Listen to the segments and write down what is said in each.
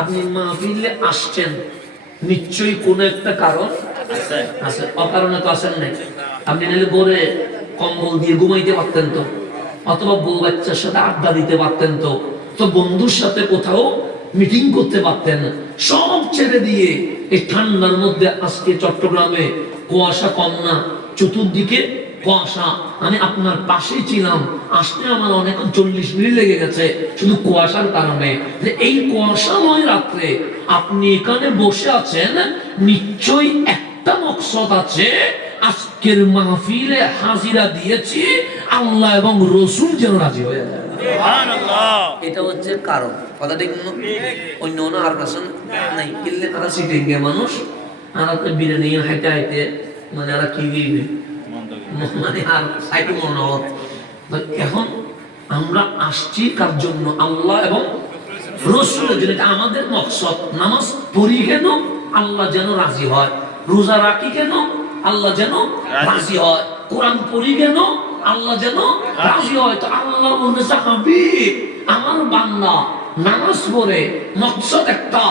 আপনি মাহফিলে আসছেন, নিশ্চয়ই কোনো একটা কারণ আছে, অকারণে তো আসেন নাই। আপনি নিলে বলে কম্বল দিয়ে ঘুমাইতে পারতেন তো, অথবা বউ বাচ্চার সাথে আড্ডা দিতে পারতেন তো, তো বন্ধুর সাথে কোথাও মিটিং করতে পারতেন। সব ছেড়ে দিয়ে এই ঠান্ডার মধ্যে আজকে চট্টগ্রামে কুয়াশা কম না, চতুর্দিকে কুয়াশা। আমি আপনার পাশেই ছিলাম, আসতে আমার অনেক 40 মিনিট লেগে গেছে শুধু কুয়াশার কারণে। এই কুয়াশাময় রাত্রে আপনি এখানে বসে আছেন, নিশ্চয়ই একটা মকসদ আছে। আজকের মাহফিলে হাজিরা দিয়েছি আল্লাহ এবং রসুল যেন রাজি হয়ে যায়। এটা হচ্ছে কারণ। কথাটা কিন্তু অন্য আর পাশন নাই কিনলে তারা সিটে গিয়ে মানুষ আর বিরিয়ানি হাইতে হাইতে মানে আর কি মানে আর সাইটে মনে হয়। এখন আমরা আসছি কার জন্য? আল্লাহ এবং রসুলের জন্য। এটা আমাদের মকসদ। নামাজ পড়ি কেন? আল্লাহ যেন রাজি হয়। রোজা রাখি কেন? আল্লাহ যেন রাজি হয়। কোরআন পড়ি কেন? আল্লাহ যেন রাজি হয়। তো আল্লাহ বলতেছে, হাবিব আমার বান্দা নামাজ পড়ে, মকসদ একটা,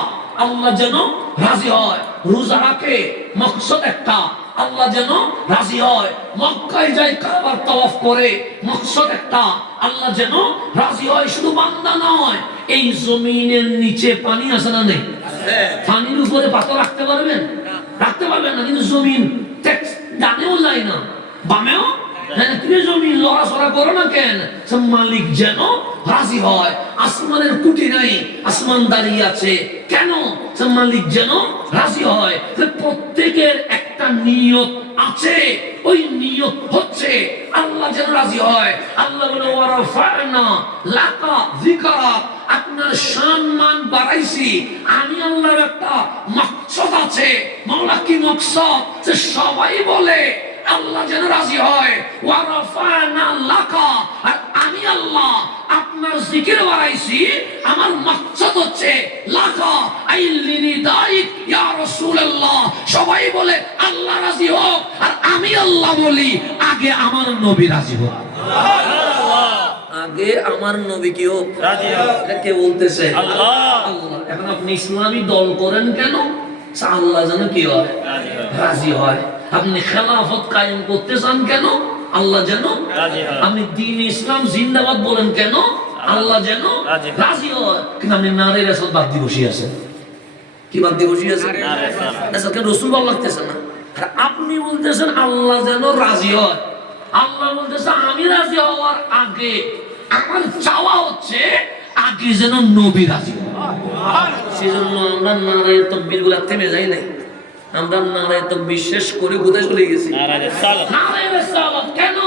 আল্লাহ যেন রাজি হয়। রোজা রাখে, মকসদ একটা, আল্লাহ যেন রাজি হয়। মক্কায় যায় কাবার তাওয়াফ করে, মকসদ একটা, আল্লাহ যেন রাজি হয়। শুধু বান্দা নয়, এই জমিনের নিচে পানি আছে না নেই? পানির উপরে পাথর রাখতে পারবেন? রাখতে পারবেন না। কিন্তু জমিন ডানেও যায় না, বামেও তুমি জমিন লড়াচড়া করো না কেন? মালিক যেন রাজি হয়। আসমানের কুটি নাই, আসমান দাঁড়িয়ে আছে কেন? মালিক যেন রাজি হয়। প্রত্যেকের একটা নিয়ত আছে, ওই নিয়ত হচ্ছে আল্লাহ যেন রাজি হয়। আল্লাহ বলে ওয়ারাফা'না লাকা যিকরাক, আপনার সম্মান বাড়াইছি আমি। আল্লাহর একটা মাকসাদ আছে। মাওলা কি মাকসাদ? যে সবাই বলে আল্লাহ যেন রাজি হয়। ওয়ারাফা'না লাকা, আর আমি আল্লাহ আপনার জিকির বাড়াইছি। আমার মাকসাদ হচ্ছে লাকা আইলিনি দাইক ইয়া রাসূলুল্লাহ। সবাই বলে আল্লাহ রাজি হোক, আর আমি আল্লাহ বলি আগে আমার নবী রাজি হোক। আগে আমার নবী কি হোক, রাজি হোক। এটা কে বলতেছে? আল্লাহ। আল্লাহ। এখন আপনি ইসলামী দল করেন কেন? আল্লাহ যেন কি হয়, রাজি হয়। আপনি খেলাফত কায়েম করতে চান কেন? আল্লাহ যেন রাজি হয়। আপনি দ্বীন ইসলাম জিন্দাবাদ বলেন কেন? আল্লাহ যেন রাজি হয়। কিন্তু আপনি নারে রাসূল বাদ দিয়ে বসে আছেন। কি বাদ দিয়ে বসে আছেন? রাসূলকে রাসূল ভালো লাগতেছে না। আর আপনি বলতেছেন আল্লাহ যেন রাজি হয়। আল্লাহ বলতেছে আমি রাজি হওয়ার আগে আমার চাওয়া হচ্ছে আগে যেন নবী রাজি হয়। সেজন্য আমরা নারে তাকবীর গুলা থেমে যাই নাই। আমরা নারে তাকবীর শেষ করে কোথায় চলে গেছি? নারে রিসালাত। কেন?